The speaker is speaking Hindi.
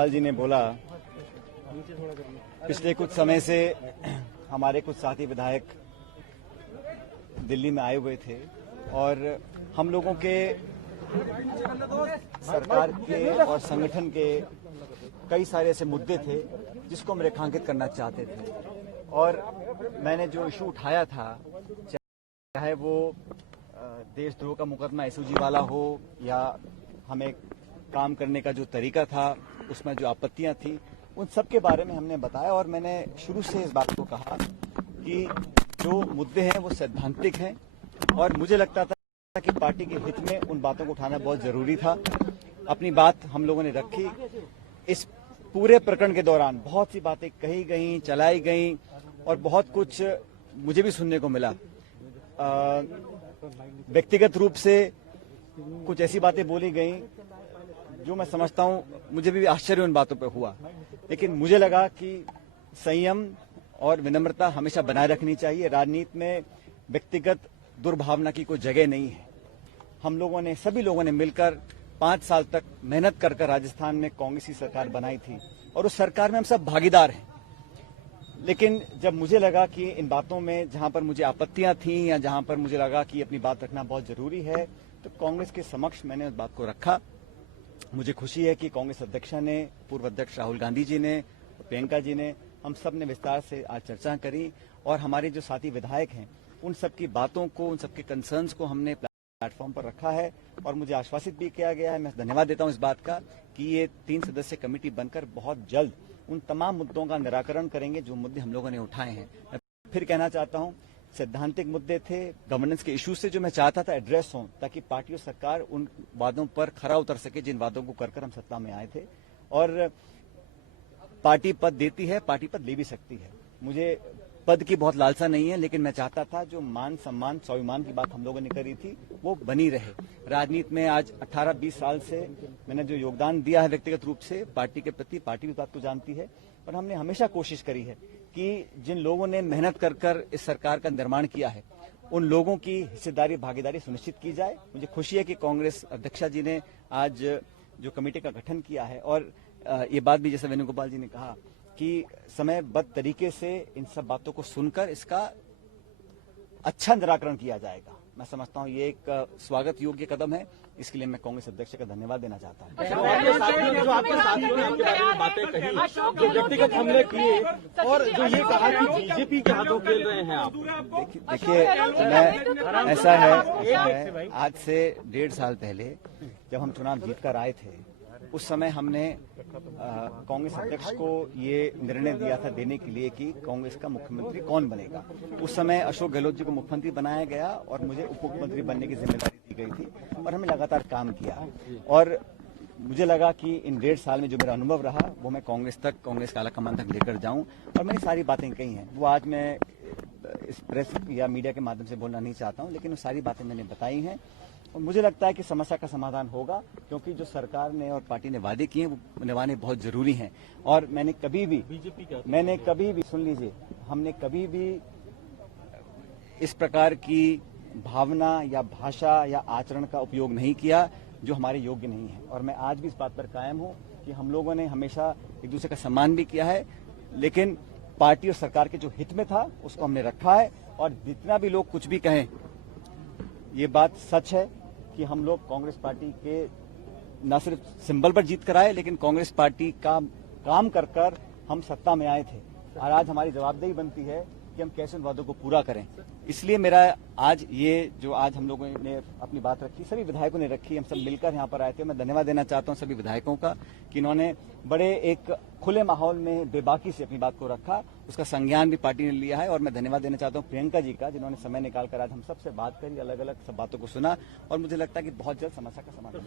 लाल जी ने बोला, पिछले कुछ समय से हमारे कुछ साथी विधायक दिल्ली में आए हुए थे और हम लोगों के सरकार के और संगठन के कई सारे ऐसे मुद्दे थे जिसको हम रेखांकित करना चाहते थे। और मैंने जो इशू उठाया था, चाहे वो देशद्रोह का मुकदमा एसओजी वाला हो या हमें काम करने का जो तरीका था उसमें जो आपत्तियां थी, उन सब के बारे में हमने बताया। और मैंने शुरू से इस बात को कहा कि जो मुद्दे हैं वो सैद्धांतिक हैं और मुझे लगता था कि पार्टी के हित में उन बातों को उठाना बहुत जरूरी था। अपनी बात हम लोगों ने रखी। इस पूरे प्रकरण के दौरान बहुत सी बातें कही गई, चलाई गई और बहुत कुछ मुझे भी सुनने को मिला। व्यक्तिगत रूप से कुछ ऐसी बातें बोली गई जो मैं समझता हूं मुझे भी आश्चर्य उन बातों पर हुआ, लेकिन मुझे लगा कि संयम और विनम्रता हमेशा बनाए रखनी चाहिए। राजनीति में व्यक्तिगत दुर्भावना की कोई जगह नहीं है। हम लोगों ने, सभी लोगों ने मिलकर 5 साल तक मेहनत कर राजस्थान में कांग्रेस की सरकार बनाई थी और उस सरकार में हम सब भागीदार हैं। लेकिन जब मुझे लगा कि इन बातों में जहां पर मुझे आपत्तियां थीं या जहां पर मुझे लगा कि अपनी बात रखना बहुत जरूरी है, तो कांग्रेस के समक्ष मैंने उस बात को रखा। मुझे खुशी है कि कांग्रेस अध्यक्ष ने, पूर्व अध्यक्ष राहुल गांधी जी ने, प्रियंका जी ने, हम सब ने विस्तार से आज चर्चा करी और हमारे जो साथी विधायक हैं उन सब की बातों को, उन सबके कंसर्न्स को हमने प्लेटफॉर्म पर रखा है। और मुझे आश्वासित भी किया गया है, मैं धन्यवाद देता हूं इस बात का, कि ये 3 सदस्य कमेटी बनकर बहुत जल्द उन तमाम मुद्दों का निराकरण करेंगे जो मुद्दे हम लोगों ने उठाए हैं। मैं फिर कहना चाहता हूं, सैद्धांतिक मुद्दे थे, गवर्नेंस के इश्यूज से जो मैं चाहता था एड्रेस हों, ताकि पार्टी और सरकार उन वादों पर खरा उतर सके जिन वादों को कर हम सत्ता में आए थे। और पार्टी पद देती है, पार्टी पद ले भी सकती है। मुझे पद की बहुत लालसा नहीं है, लेकिन मैं चाहता था जो मान सम्मान स्वाभिमान की बात हम लोगों ने करी थी वो बनी रहे। राजनीति में आज 18-20 साल से मैंने जो योगदान दिया है व्यक्तिगत रूप से पार्टी के प्रति, पार्टी भी बात को जानती है। और हमने हमेशा कोशिश करी है कि जिन लोगों ने मेहनत कर इस सरकार का निर्माण किया है उन लोगों की हिस्सेदारी, भागीदारी सुनिश्चित की जाए। मुझे खुशी है कि कांग्रेस अध्यक्षा जी ने आज जो कमेटी का गठन किया है और ये बात भी जैसे वेणुगोपाल जी ने कहा कि समयबद्ध तरीके से इन सब बातों को सुनकर इसका अच्छा निराकरण किया जाएगा। मैं समझता हूं ये एक स्वागत योग्य कदम है। इसके लिए मैं कांग्रेस अध्यक्ष का धन्यवाद देना चाहता हूं। जो आपके साथियों ने आपके बारे में बातें कही, जो व्यक्तिगत हमले किए और जो ये कहा कि बीजेपी के हाथों खेल रहे हैं आप, देखिए मैं ऐसा है, आज से 1.5 साल पहले जब हम चुनाव जीतकर आए थे उस समय हमने कांग्रेस अध्यक्ष को ये निर्णय दिया था देने के लिए कि कांग्रेस का मुख्यमंत्री कौन बनेगा। उस समय अशोक गहलोत जी को मुख्यमंत्री बनाया गया और मुझे उप मुख्यमंत्री बनने की जिम्मेदारी दी गई थी और हमने लगातार काम किया। और मुझे लगा कि इन 1.5 साल में जो मेरा अनुभव रहा वो मैं कांग्रेस तक, कांग्रेस का आला कमान तक लेकर जाऊं। और मैंने सारी बातें कही हैं, वो आज मैं इस प्रेस या मीडिया के माध्यम से बोलना नहीं चाहता हूं, लेकिन वो सारी बातें मैंने बताई हैं। और मुझे लगता है कि समस्या का समाधान होगा, क्योंकि जो सरकार ने और पार्टी ने वादे किए हैं वो निभाने बहुत जरूरी हैं। और मैंने कभी भी सुन लीजिए, हमने कभी भी इस प्रकार की भावना या भाषा या आचरण का उपयोग नहीं किया जो हमारे योग्य नहीं है। और मैं आज भी इस बात पर कायम हूं कि हम लोगों ने हमेशा एक दूसरे का सम्मान भी किया है, लेकिन पार्टी और सरकार के जो हित में था उसको हमने रखा है। और जितना भी लोग कुछ भी कहें, ये बात सच है कि हम लोग कांग्रेस पार्टी के न सिर्फ सिंबल पर जीत कर आए, लेकिन कांग्रेस पार्टी का काम कर हम सत्ता में आए थे। और आज हमारी जवाबदेही बनती है कि हम कैसे उन वादों को पूरा करें। इसलिए मेरा आज ये जो आज हम लोगों ने अपनी बात रखी, सभी विधायकों ने रखी, हम सब मिलकर यहाँ पर आए थे। मैं धन्यवाद देना चाहता हूँ सभी विधायकों का कि इन्होंने बड़े एक खुले माहौल में बेबाकी से अपनी बात को रखा, उसका संज्ञान भी पार्टी ने लिया है। और मैं धन्यवाद देना चाहता हूँ प्रियंका जी का, जिन्होंने समय निकालकर आज हम सबसे बात करी, अलग अलग सब बातों को सुना और मुझे लगता है कि बहुत जल्द समस्या का समाधान।